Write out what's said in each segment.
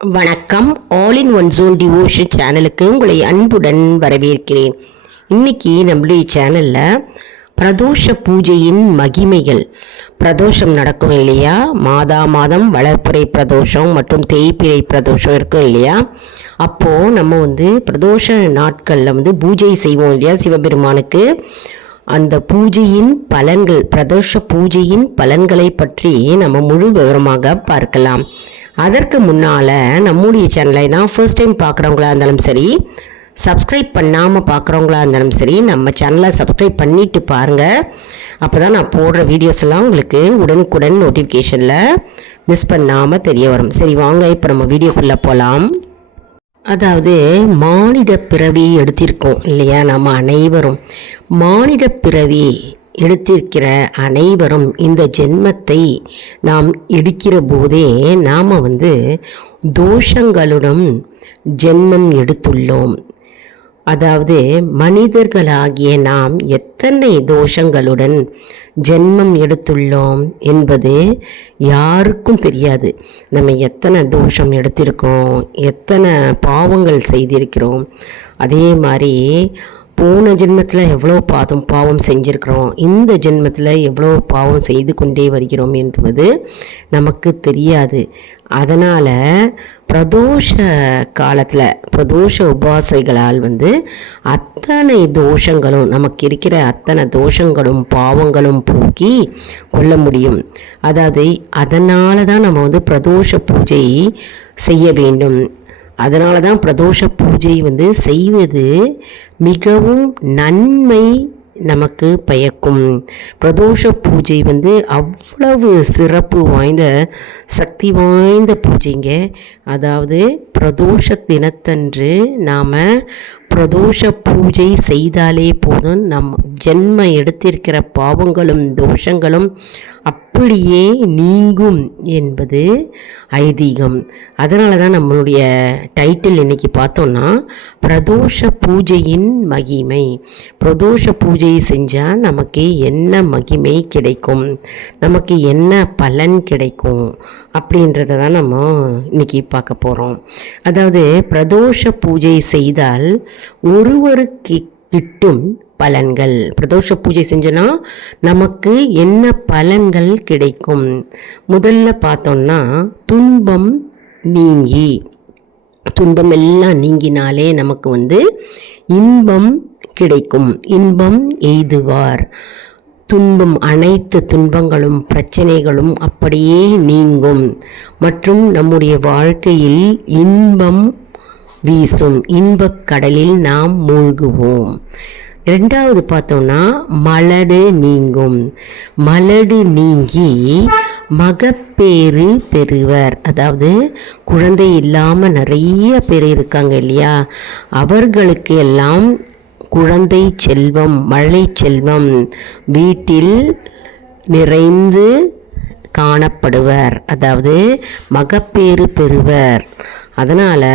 வணக்கம். All in one zone devotion சேனலுக்கு உங்களை அன்புடன் வரவேற்கிறேன். இன்னைக்கு நம்மளுடைய சேனலில் பிரதோஷ பூஜையின் மகிமைகள், பிரதோஷம் நடக்கும் இல்லையா, மாதம் வளர்ப்புறை பிரதோஷம் மற்றும் தேய்பிறை பிரதோஷம் இருக்கும் இல்லையா. அப்போது நம்ம பிரதோஷ நாட்களில் பூஜை செய்வோம் இல்லையா சிவபெருமானுக்கு. அந்த பூஜையின் பலன்கள், பிரதோஷ பூஜையின் பலன்களை பற்றி நம்ம முழு விவரமாக பார்க்கலாம். அதற்கு முன்னால் நம்முடைய சேனலை தான் ஃபர்ஸ்ட் டைம் பார்க்குறவங்களா இருந்தாலும் சரி, சப்ஸ்கிரைப் பண்ணாமல் பார்க்குறவங்களா இருந்தாலும் சரி, நம்ம சேனலை சப்ஸ்கிரைப் பண்ணிவிட்டு பாருங்கள். அப்போ தான் நான் போடுற வீடியோஸ் எல்லாம் உங்களுக்கு உடனுக்குடன் நோட்டிஃபிகேஷனில் மிஸ் பண்ணாமல் தெரிய வரும். சரி வாங்க, இப்போ நம்ம வீடியோக்குள்ளே போகலாம். அதாவது மானிட பிறவி எடுத்திருக்கோம் இல்லையா, நம்ம அனைவரும் மானிட பிறவி எடுத்திருக்கிற அனைவரும் இந்த ஜென்மத்தை நாம் எடுக்கிற போதே நாம் தோஷங்களுடன் ஜென்மம் எடுத்துள்ளோம். அதாவது மனிதர்களாகிய நாம் எத்தனை தோஷங்களுடன் ஜென்மம் எடுத்துள்ளோம் என்பது யாருக்கும் தெரியாது. நம்ம எத்தனை தோஷம் எடுத்திருக்கோம், எத்தனை பாவங்கள் செய்திருக்கிறோம், அதே மாதிரி போன ஜென்மத்தில் எவ்வளோ பாவம் செஞ்சுருக்கிறோம், இந்த ஜென்மத்தில் எவ்வளோ பாவம் செய்து கொண்டே வருகிறோம் என்பது நமக்கு தெரியாது. அதனால் பிரதோஷ காலத்தில் பிரதோஷ உபாசைகளால் அத்தனை தோஷங்களும், நமக்கு இருக்கிற அத்தனை தோஷங்களும் பாவங்களும் போக்கி கொள்ள முடியும். அதாவது அதனால தான் நம்ம பிரதோஷ பூஜை செய்ய வேண்டும். அதனால தான் பிரதோஷ பூஜை செய்வது மிகவும் நன்மை நமக்கு பயக்கும். பிரதோஷ பூஜை அவ்வளவு சிறப்பு வாய்ந்த சக்தி வாய்ந்த பூஜைங்க. அதாவது பிரதோஷ தினத்தன்று நாம் பிரதோஷ பூஜை செய்தாலே போதும், நம் ஜென்ம எடுத்திருக்கிற பாவங்களும் தோஷங்களும் அப்படியே நீங்கும் என்பது ஐதீகம். அதனால தான் நம்மளுடைய டைட்டில் இன்றைக்கி பார்த்தோன்னா பிரதோஷ பூஜையின் மகிமை. பிரதோஷ பூஜை செஞ்சால் நமக்கு என்ன மகிமை கிடைக்கும், நமக்கு என்ன பலன் கிடைக்கும் அப்படின்றத தான் நம்ம இன்றைக்கி பார்க்க போகிறோம். அதாவது பிரதோஷ பூஜை செய்தால் ஒருவருக்கு கிட்டும் பலன்கள். பிரதோஷ பூஜை செஞ்சோன்னா நமக்கு என்ன பலன்கள் கிடைக்கும். முதல்ல பார்த்தோம்னா துன்பம் நீங்கி, துன்பம் எல்லாம் நீங்கினாலே நமக்கு இன்பம் கிடைக்கும். இன்பம் எய்துவார். துன்பம், அனைத்து துன்பங்களும் பிரச்சனைகளும் அப்படியே நீங்கும். மற்றும் நம்முடைய வாழ்க்கையில் இன்பம் வீசும். இன்பக் கடலில் நாம் மூழ்குவோம். ரெண்டாவது பார்த்தோம்னா மலடு நீங்கும். மலடு நீங்கி மகப்பேறு பெறுவர். அதாவது குழந்தை இல்லாமல் நிறைய பேர் இருக்காங்க இல்லையா, அவர்களுக்கு எல்லாம் குழந்தை செல்வம், மழை செல்வம் வீட்டில் நிறைந்து காணப்படுவர். அதாவது மகப்பேறு பெறுவர். அதனால்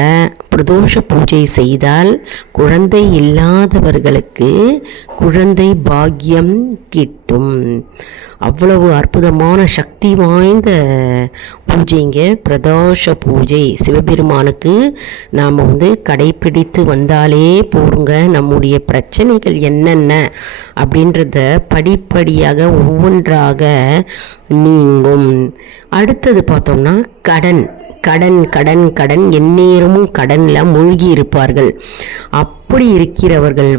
பிரதோஷ பூஜை செய்தால் குழந்தை இல்லாதவர்களுக்கு குழந்தை பாக்கியம் கிட்டும். அவ்வளவு அற்புதமான சக்தி வாய்ந்த பூஜைங்க பிரதோஷ பூஜை. சிவபெருமானுக்கு நாம் கடைப்பிடித்து வந்தாலே போருங்க, நம்முடைய பிரச்சனைகள் என்னென்ன அப்படின்றத படிப்படியாக ஒவ்வொன்றாக நீங்கும். அடுத்தது பார்த்தோம்னா கடன். கடன் கடன் கடன் எந்நேரமும் கடனில் மூழ்கி இருப்பார்கள். அப்படி இருக்கிறவர்கள்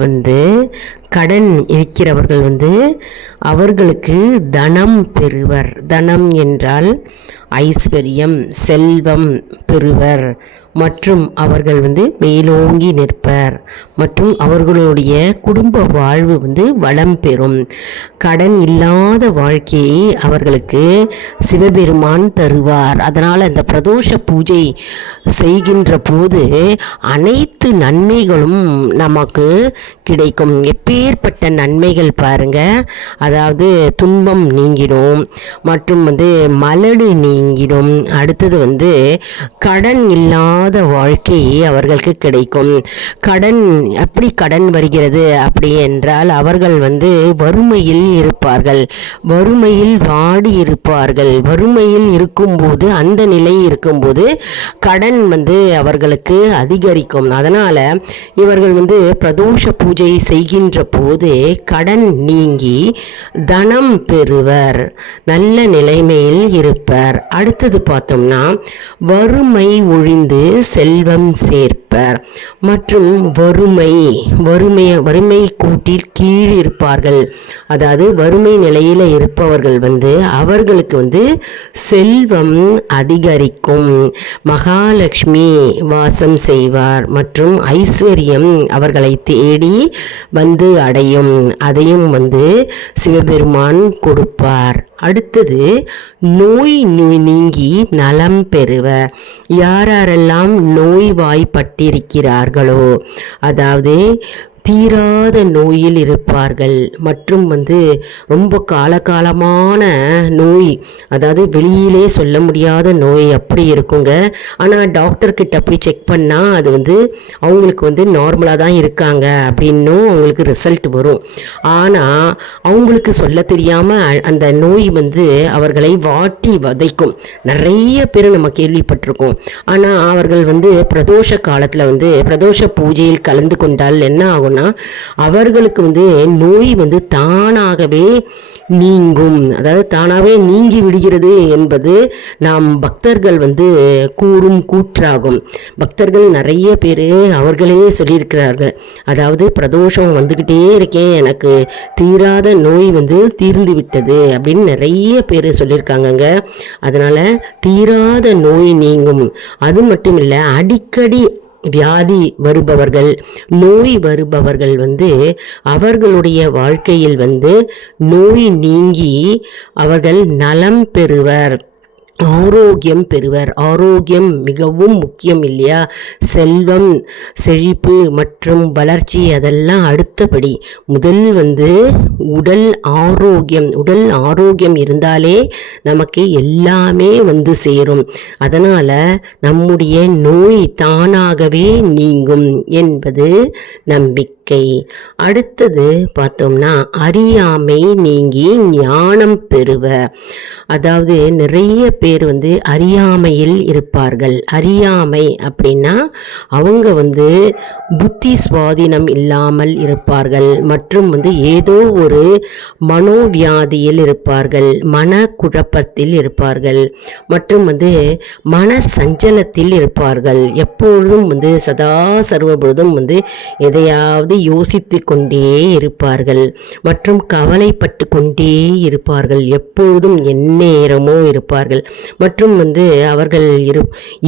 கடன் இருக்கிறவர்கள் அவர்களுக்கு தனம் பெறுவர். தனம் என்றால் ஐஸ்வர்யம், செல்வம் பெறுவர். மற்றும் அவர்கள் மேலோங்கி நிற்பர். மற்றும் அவர்களுடைய குடும்ப வாழ்வு வளம் பெறும். கடன் இல்லாத வாழ்க்கையை அவர்களுக்கு சிவபெருமான் தருவார். அதனால் இந்த பிரதோஷ பூஜை செய்கின்ற போது அனைத்து நன்மைகளும் நமக்கு கிடைக்கும். எப்பேற்பட்ட நன்மைகள் பாருங்க. அதாவது துன்பம் நீங்கிடும், மற்றும் மலடு நீங்கிடும். அடுத்தது கடன் இல்லாத வாழ்க்கை அவர்களுக்கு கிடைக்கும். எப்படி கடன் வருகிறது அப்படி என்றால், அவர்கள் வறுமையில் இருப்பார்கள், வறுமையில் வாடி இருப்பார்கள். வறுமையில் இருக்கும்போது, அந்த நிலை இருக்கும்போது கடன் அவர்களுக்கு அதிகரிக்கும். அதனால இவர்கள் பிரதோஷ பூஜை செய்கின்ற போது கடன் நீங்கி தனம் பெறுவர், நல்ல நிலைமையில் இருப்பர். அடுத்தது பார்த்தோம்னா, வறுமை ஒழிந்து செல்வம் சேர்ப்பர். மற்றும் வறுமை கூட்டில் கீழ் இருப்பார்கள். அதாவது வறுமை நிலையில் இருப்பவர்கள் அவர்களுக்கு செல்வம் அதிகரிக்கும், மகாலட்சுமி வாசம் செய்வார், மற்றும் ஐஸ்வர்யம் அவர்களை தேடி அடையும். அதையும் சிவபெருமான் கொடுப்பார். அடுத்தது நோய் நீங்கி நலம் பெறுவர். யாரெல்லாம் நோய்வாய்ப்பட்டிருக்கிறார்களோ, அதாவது தீராத நோயில் இருப்பார்கள், மற்றும் ரொம்ப காலகாலமான நோய், அதாவது வெளியிலே சொல்ல முடியாத நோய் அப்படி இருக்குங்க. ஆனால் டாக்டர்கிட்ட போய் செக் பண்ணால் அது அவங்களுக்கு நார்மலாக தான் இருக்காங்க அப்படின்னும் அவங்களுக்கு ரிசல்ட் வரும். ஆனால் அவங்களுக்கு சொல்ல தெரியாமல் அந்த நோய் அவர்களை வாட்டி வதைக்கும். நிறைய பேர் நம்ம கேள்விப்பட்டிருக்கோம். ஆனால் அவர்கள் பிரதோஷ காலத்தில் பிரதோஷ பூஜையில் கலந்து கொண்டால் என்ன ஆகும், அவர்களுக்கு நோய் தானாகவே நீங்கும். அதாவது தானாகவே நீங்கி விடுகிறது என்பது நாம் பக்தர்கள் கூறும் கூற்றாகும். பக்தர்கள் நிறைய பேர் அவர்களே சொல்லியிருக்கிறார்கள். அதாவது பிரதோஷம் வந்துக்கிட்டே இருக்கேன், எனக்கு தீராத நோய் தீர்ந்து விட்டது அப்படின்னு நிறைய பேர் சொல்லியிருக்காங்கங்க. அதனால் தீராத நோய் நீங்கும். அது மட்டும் இல்லை, அடிக்கடி வியாதி வருபவர்கள், நோய் வருபவர்கள் அவர்களுடைய வாழ்க்கையில் நோய் நீங்கி அவர்கள் நலம் பெறுவர், ஆரோக்கியம் பெறுவர். ஆரோக்கியம் மிகவும் முக்கியம் இல்லையா? செல்வம், செழிப்பு மற்றும் வளர்ச்சி அதெல்லாம் அடுத்தபடி. முதல் உடல் ஆரோக்கியம். உடல் ஆரோக்கியம் இருந்தாலே நமக்கு எல்லாமே சேரும். அதனால் நம்முடைய நோய் தானாகவே நீங்கும் என்பது நம்பிக்கை. அடுத்தது பார்த்தோம்னா, அறியாமை நீங்கி ஞானம் பெறுவர். அதாவது நிறைய பேர் அறியாமையில் இருப்பார்கள். அறியாமை அப்படின்னா அவங்க புத்தி சுவாதீனம் இல்லாமல் இருப்பார்கள், மற்றும் ஏதோ ஒரு மனோவியாதியில் இருப்பார்கள், மன குழப்பத்தில் இருப்பார்கள், மற்றும் மன சஞ்சலத்தில் இருப்பார்கள். எப்பொழுதும் சதா சர்வபொழுதும் எதையாவது யோசித்து கொண்டே இருப்பார்கள், மற்றும் கவலைப்பட்டு கொண்டே இருப்பார்கள். எப்பொழுதும் எந்நேரமோ இருப்பார்கள், மற்றும் அவர்கள்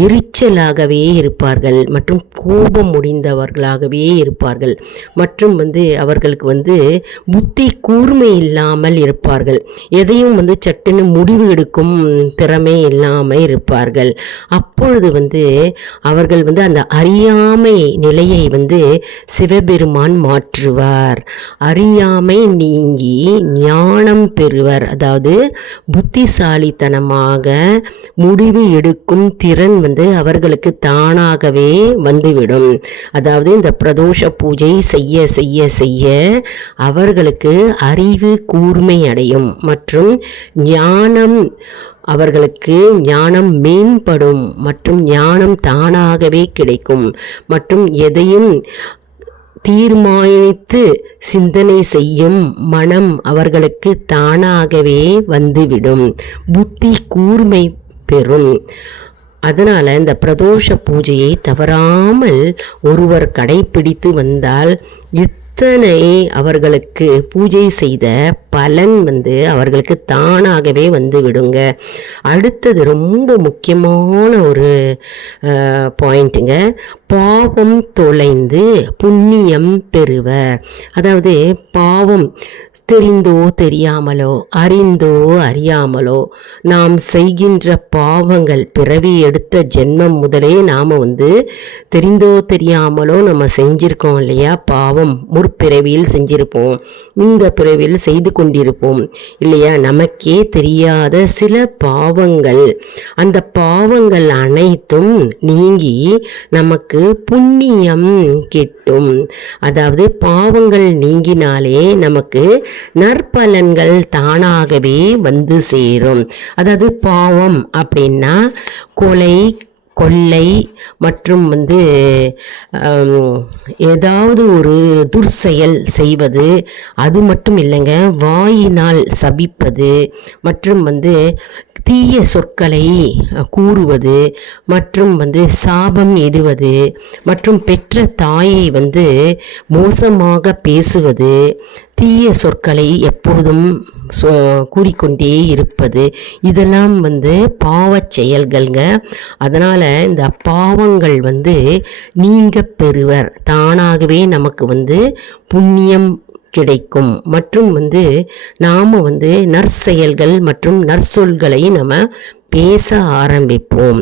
எரிச்சலாகவே இருப்பார்கள், மற்றும் கோபம் முடிந்தவர்களாகவே இருப்பார்கள், மற்றும் அவர்களுக்கு புத்தி கூர்மை இல்லாமல் இருப்பார்கள். எதையும் சட்டுன்னு முடிவு எடுக்கும் திறமை இல்லாமல் இருப்பார்கள். அப்பொழுது அவர்கள் அந்த அறியாமை நிலையை சிவபெருமான் மாற்றுவார். அறியாமை நீங்கி ஞானம் பெறுவர். அதாவது புத்திசாலித்தனமாக முடிவு எடுக்கும் திறன் அவர்களுக்கு தானாகவே வந்துவிடும். அதாவது இந்த பிரதோஷ பூஜை செய்ய செய்ய செய்ய அவர்களுக்கு அறிவு கூர்மை அடையும், மற்றும் அவர்களுக்கு ஞானம் மேம்படும், மற்றும் ஞானம் தானாகவே கிடைக்கும், மற்றும் எதையும் தீர்மானித்து சிந்தனை செய்யும் மனம் அவர்களுக்கு தானாகவே வந்துவிடும், புத்தி கூர்மை பெறும். அதனால் இந்த பிரதோஷ பூஜையை தவறாமல் ஒருவர் கடைப்பிடித்து வந்தால் இத்தனை அவர்களுக்கு பூஜை செய்த பலன் அவர்களுக்கு தானாகவே விடுங்க. அடுத்தது ரொம்ப முக்கியமான ஒரு பாயிண்ட்டுங்க, பாவம் தொலைந்து புண்ணியம் பெறுவர். அதாவது பாவம் தெரிந்தோ தெரியாமலோ அறிந்தோ அறியாமலோ நாம் செய்கின்ற பாவங்கள் பிறவி எடுத்த ஜென்மம் முதலே நாம் தெரிந்தோ தெரியாமலோ நம்ம செஞ்சிருக்கோம் இல்லையா. பாவம் முற்பிறவியில் செஞ்சிருப்போம், இந்த பிறவியில் செய்து கொண்டிருப்போம் இல்லையா. நமக்கே தெரியாத சில பாவங்கள், அந்த பாவங்கள் அனைத்தும் நீங்கி நமக்கு புண்ணியம் கிட்டும். அதாவது பாவங்கள் நீங்கினாலே நமக்கு நற்பலன்கள் தானாகவே சேரும். அதாவது பாவம் அப்படின்னா கொலை, கொள்ளை மற்றும் ஏதாவது ஒரு துர்செயல் செய்வது, அது மட்டும் இல்லைங்க, வாயினால் சபிப்பது மற்றும் தீய சொற்களை கூறுவது மற்றும் சாபம் இடுவது மற்றும் பெற்ற தாயை மோசமாக பேசுவது, தீய சொற்களை எப்பொழுதும் கூறிக்கொண்டே இருப்பது, இதெல்லாம் பாவச் செயல்கள்ங்க. அதனால் இந்த பாவங்கள் நீங்க பெறுவர், தானாகவே நமக்கு புண்ணியம் கிடைக்கும். மற்றும் நாம் நற்செயல்கள் மற்றும் நற்சொல்களை நம்ம பேச ஆரம்பிப்போம்.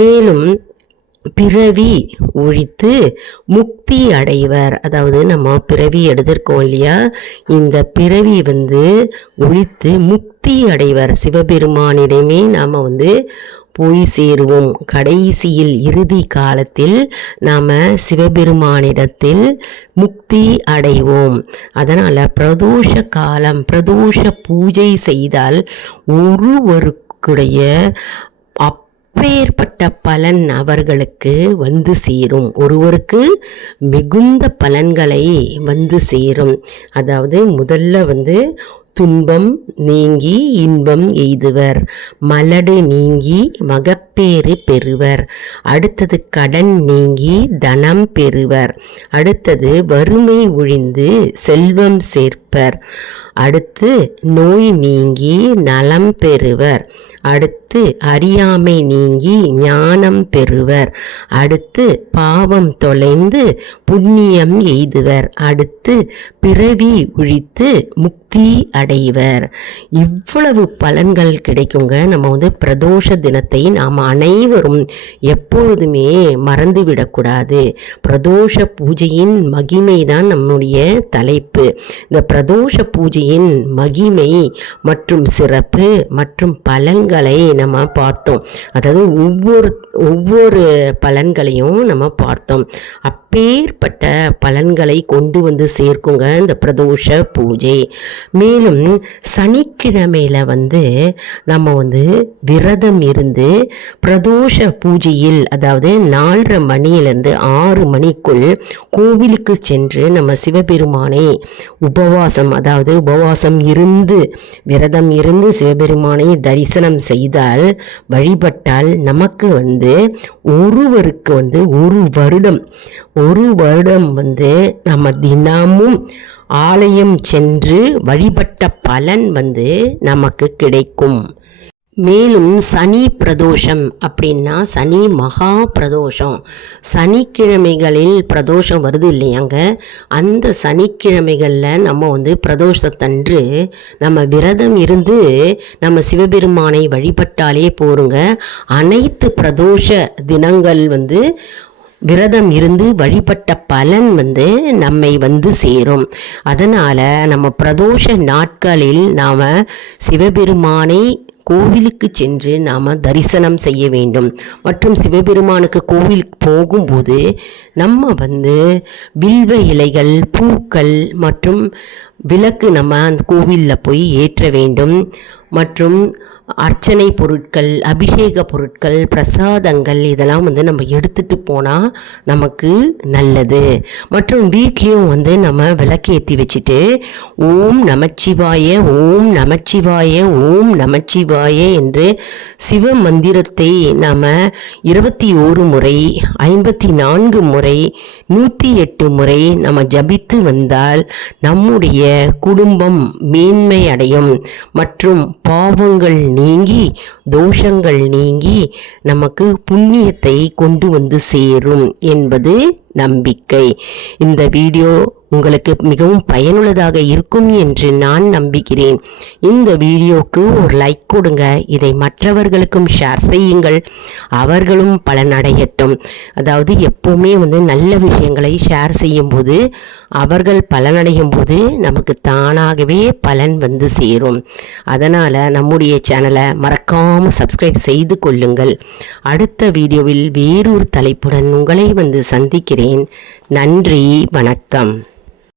மேலும் பிறவி ஒழித்து முக்தி அடைவர். அதாவது நம்ம பிறவி எடுத்திருக்கோம் இல்லையா, இந்த பிறவி ஒழித்து முக்தி அடைவர். சிவபெருமானிடமே நாம் போய் சேருவோம். கடைசியில் இறுதி காலத்தில் நாம் சிவபெருமானிடத்தில் முக்தி அடைவோம். அதனால் பிரதோஷ காலம், பிரதோஷ பூஜை செய்தால் ஒருவருக்குடைய அப்பேற்பட்ட பலன் அவர்களுக்கு சேரும். ஒருவருக்கு மிகுந்த பலன்களை சேரும். அதாவது முதல்ல துன்பம் நீங்கி இன்பம் எய்துவர், மலடு நீங்கி மகப்பேறு பெறுவர். அடுத்தது கடன் நீங்கி தனம் பெறுவர். அடுத்தது வறுமை ஒழிந்து செல்வம் சேர்ப்பர். அடுத்து நோய் நீங்கி நலம் பெறுவர். அடுத்து அறியாமை நீங்கி ஞானம் பெறுவர். அடுத்து பாவம் தொலைந்து புண்ணியம் எய்துவர். அடுத்து பிறவி ஒழித்து முக்தி அடைவர். இவ்வளவு பலன்கள் கிடைக்குங்க. நம்ம பிரதோஷ தினத்தை நாம் அனைவரும் எப்பொழுதுமே மறந்துவிடக்கூடாது. பிரதோஷ பூஜையின் மகிமை தான் நம்முடைய தலைப்பு. இந்த பிரதோஷ பூஜையின் மகிமை மற்றும் சிறப்பு மற்றும் பலன்களை நம்ம பார்த்தோம். அதாவது ஒவ்வொரு பலன்களையும் நம்ம பார்த்தோம். அப்பேற்பட்ட பலன்களை கொண்டு சேர்க்குங்க இந்த பிரதோஷ பூஜை. மேலும் சனிக்கிழமையில் நம்ம விரதம் இருந்து பிரதோஷ பூஜையில், அதாவது 4:30 மணியிலிருந்து 6 மணிக்குள் கோவிலுக்கு சென்று நம்ம சிவபெருமானை உபவாசம் இருந்து விரதம் இருந்து சிவபெருமானை தரிசனம் செய்தால், வழிபட்டால் நமக்கு ஒருவருக்கு ஒரு வருடம் நம்ம தினமும் ஆலயம் சென்று வழிபட்ட பலன் நமக்கு கிடைக்கும். மேலும் சனி பிரதோஷம் அப்படின்னா சனி மகா பிரதோஷம், சனிக்கிழமைகளில் பிரதோஷம் வருது இல்லையாங்க. அந்த சனிக்கிழமைகளில் நம்ம பிரதோஷத்தன்று நம்ம விரதம் இருந்து நம்ம சிவபெருமானை வழிபட்டாலே போருங்க. அனைத்து பிரதோஷ தினங்கள் விரதம் இருந்து வழிபட்ட பலன் நம்மை சேரும். அதனால் நம்ம பிரதோஷ நாட்களில் நாம் சிவபெருமானை கோவிலுக்கு சென்று நாம் தரிசனம் செய்ய வேண்டும். மற்றும் சிவபெருமானுக்கு கோவிலுக்கு போகும்போது நம்ம வில்வ இலைகள், பூக்கள் மற்றும் விளக்கு நம்ம அந்த கோவிலில் போய் ஏற்ற வேண்டும். மற்றும் அர்ச்சனை பொருட்கள், அபிஷேக பொருட்கள், பிரசாதங்கள் இதெல்லாம் நம்ம எடுத்துகிட்டு போனால் நமக்கு நல்லது. மற்றும் வீட்லேயும் நம்ம விளக்கேற்றி வச்சுட்டு ஓம் நமச்சிவாய, ஓம் நமச்சிவாய, ஓம் நமச்சிவாய என்று சிவ மந்திரத்தை நாம் 21 முறை, 54 முறை, 108 முறை நம்ம ஜபித்து வந்தால் நம்முடைய குடும்பம் மேன்மை அடையும். மற்றும் பாவங்கள் நீங்கி தோஷங்கள் நீங்கி நமக்கு புண்ணியத்தை கொண்டு சேரும் என்பது நம்பிக்கை. இந்த வீடியோ உங்களுக்கு மிகவும் பயனுள்ளதாக இருக்கும் என்று நான் நம்புகிறேன். இந்த வீடியோக்கு ஒரு லைக் கொடுங்க. இதை மற்றவர்களுக்கும் ஷேர் செய்யுங்கள், அவர்களும் பலனடையட்டும். அதாவது எப்போவுமே நல்ல விஷயங்களை ஷேர் செய்யும்போது அவர்கள் பலனடையும் போது நமக்கு தானாகவே பலன் சேரும். அதனால் நம்முடைய சேனலை மறக்காமல் சப்ஸ்கிரைப் செய்து கொள்ளுங்கள். அடுத்த வீடியோவில் வேறொரு தலைப்புடன் உங்களை சந்திக்கிறேன். நன்றி, வணக்கம்.